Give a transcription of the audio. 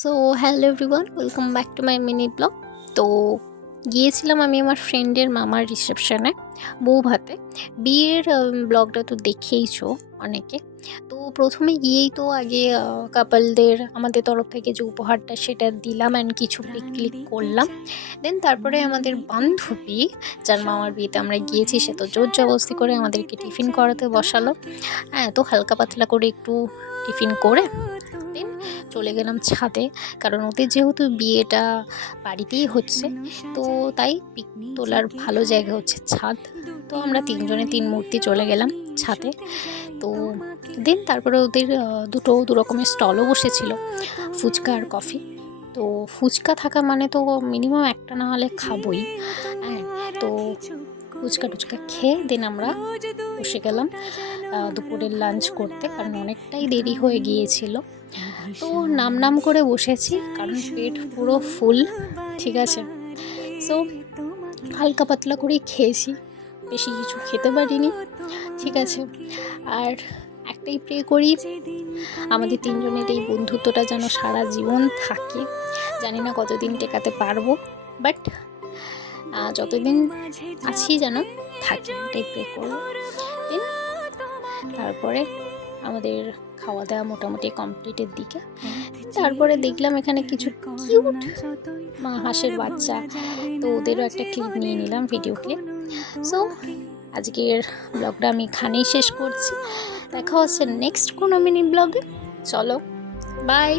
So hello everyone, welcome back to my mini blog. তো গিয়েছিলাম আমি আমার ফ্রেন্ডের মামার রিসেপশনে, বউ ভাতে। বিয়ের ব্লগটা তো দেখেইছো অনেকে। তো প্রথমে গিয়েই তো আগে কাপলদের আমাদের তরফ থেকে যে উপহারটা সেটা দিলাম অ্যান্ড কিছু পিক ক্লিক করলাম। দেন তারপরে আমাদের বান্ধবী, যার মামার বিয়েতে আমরা গিয়েছি, সে তো জোর জবরদস্তি করে আমাদেরকে টিফিন করাতে বসালো। হ্যাঁ, তো হালকা পাতলা করে একটু টিফিন করে দিন চলে গেলাম ছাদে। কারণ ওদের যেহেতু বিয়েটা বাড়িতেই হচ্ছে, তো তাই পিক তোলার ভালো জায়গা হচ্ছে ছাদ। তো আমরা তিনজনে তিন মূর্তি চলে গেলাম ছাদে। তো দেন তারপরে ওদের দু রকমের স্টলও বসেছিল, ফুচকা আর কফি। তো ফুচকা থাকা মানে তো মিনিমাম একটা না হলে খাবোই। হ্যাঁ, তো ফুচকা টুচকা খেয়ে দেন আমরা বসে গেলাম দুপুরের লাঞ্চ করতে, কারণ অনেকটাই দেরি হয়ে গিয়েছিল। তো নাম করে বসেছি কারণ পেট পুরো ফুল। ঠিক আছে, সো হালকা পাতলা করেই খেয়েছি, বেশি কিছু খেতে পারিনি। ঠিক আছে, আর একটাই প্রে করি আমাদের তিনজনের এই বন্ধুত্বটা যেন সারা জীবন থাকে। জানি না কতদিন টেকাতে পারবো, বাট যতদিন আছি যেন থাকি, এটাই প্রে করবো। দেন তারপরে আমাদের খাওয়া দাওয়া মোটামুটি কমপ্লিটের দিকে। তারপরে দেখলাম এখানে কিছু কিউট হাঁসের বাচ্চা, তো ওদেরও একটা ক্লিপ নিয়ে নিলাম, ভিডিও ক্লিপ। সো আজকের ব্লগটা আমি এখানেই শেষ করছি। দেখা হচ্ছে নেক্সট কোনো মিনি ব্লগে। চলো, বাই।